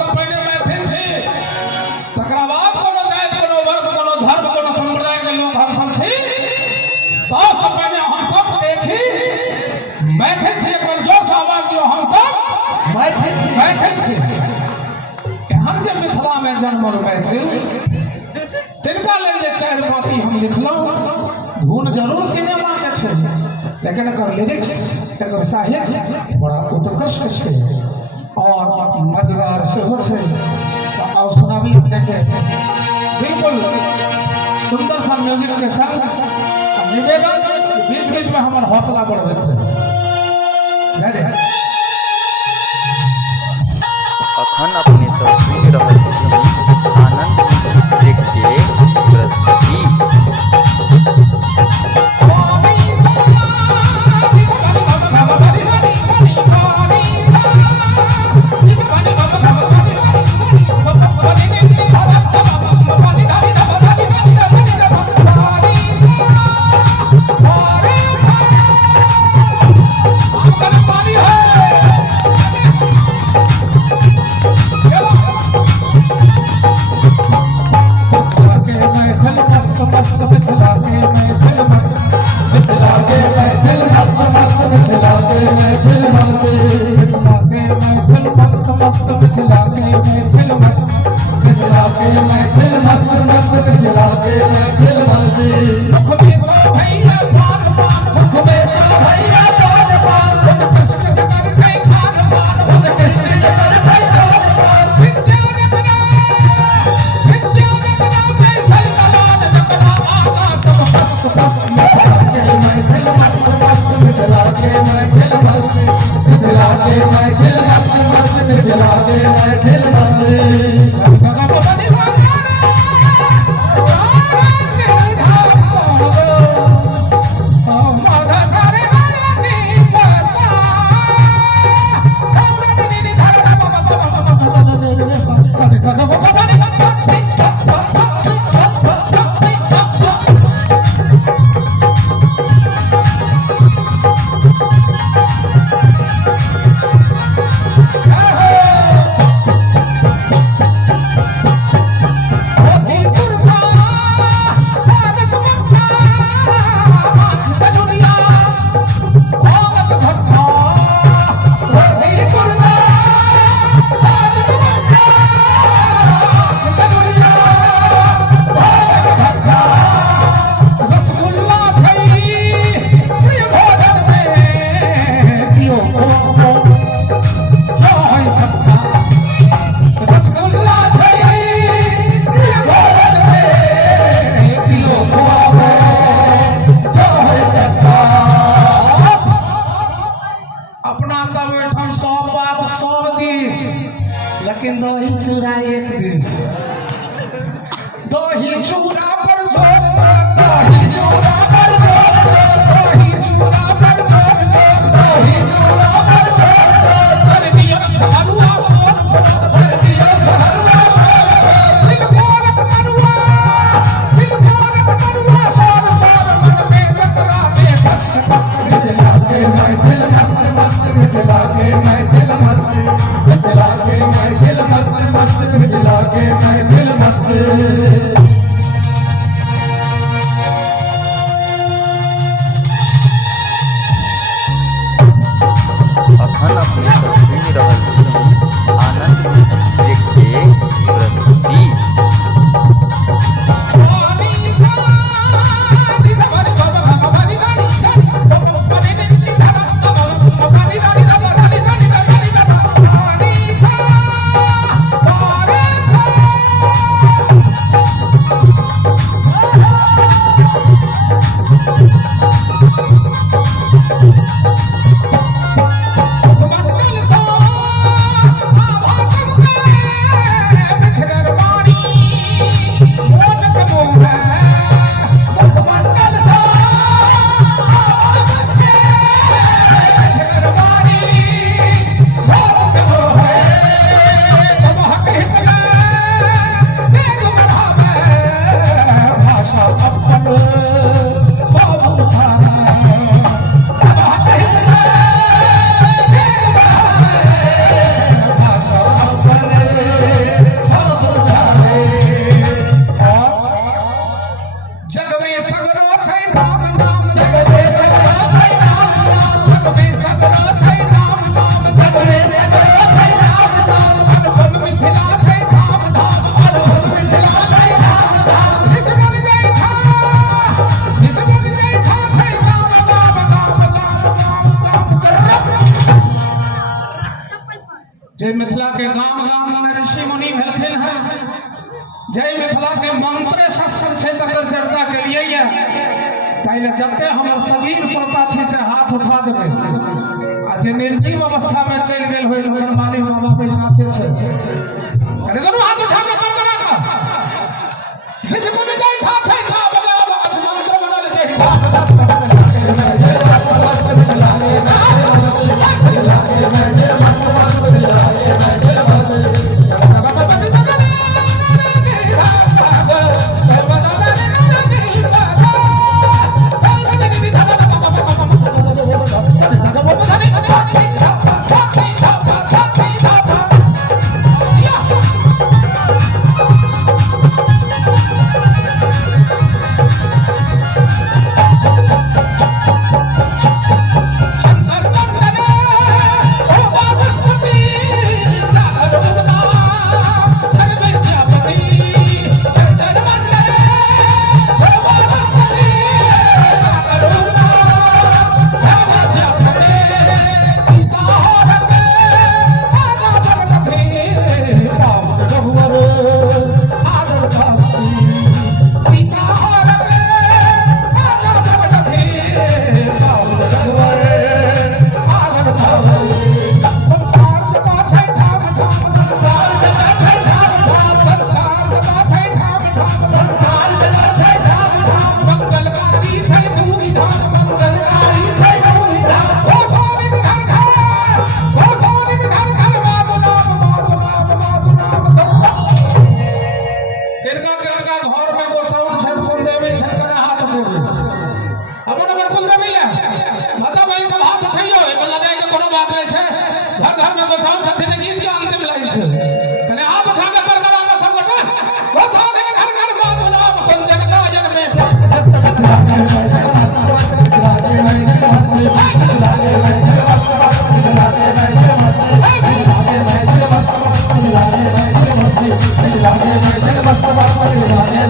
सबसे पहले मैथिल छी, तकरा बाद कोनो जाति, कोनो वर्ग, कोनो धर्म, कोनो संप्रदाय के लोग हम सब छी। सबसे पहले हम सब के छी मैथिल छी। एक बार जोर से आवाज दियो, हम सब मैथिल छी। एहन जे मिथिला में जन्मल मैथिल, तिनका लेल जे चारि पाती हम लिखलहुँ, धुन जरूर सिनेमा के छै, लेकिन एकर लिरिक्स, एकर साहित्य बड़ा उत्कृष्ट छै और मजेदार सेहो छै। आओ सुनाबी अपनेके बिल्कुल सुंदर सा म्यूजिक के संग निवेदन, बीच बीच में हमार हौसला बढ़बैत रहे। अखन अपने सब सुनि रहल छी आनंद म्यूजिक ट्रैक के प्रस्तुति। लेकिन दही चूड़ा एक दिन, दही चूड़ा पर जोर दो, दही चूड़ा पर जोर दो, दही चूड़ा पर जोर दो, दही चूड़ा पर जोर दो। कर दिया हलवा सोन, कर दिया हलवा दिल कोरक करुआ, दिल कोरक करुआ सोन सोन मन में जतरा के कष्ट कष्ट मिला के मैं दिल मस्त मस्त मिला के मैं दिल मस्त मिला के मैं दिल मस्त मस्त मिला के मैं दिल मस्त। जय मिथिला के मंत्रे शास्त्र से तकर चर्चा के लिए ये ताइले जते हमर सजीव श्रोता छी से हाथ उठा देबे आ जे निर्जीव अवस्था में चल गेल होइल होइल मालिक बाबा बैजनाथे छै अरे दोनों हाथ उठा के कर दबा का ऋषि मुनि जाय था छै था बगा आज मंत्र बनल छै घर घर में गोसाउन छथिन गीत के अंतिम लाइन छै तने हाथ उठा के कर दबा के सब गोटा गोसाउन के घर घर में गुलाब कुंजन गायन में लागे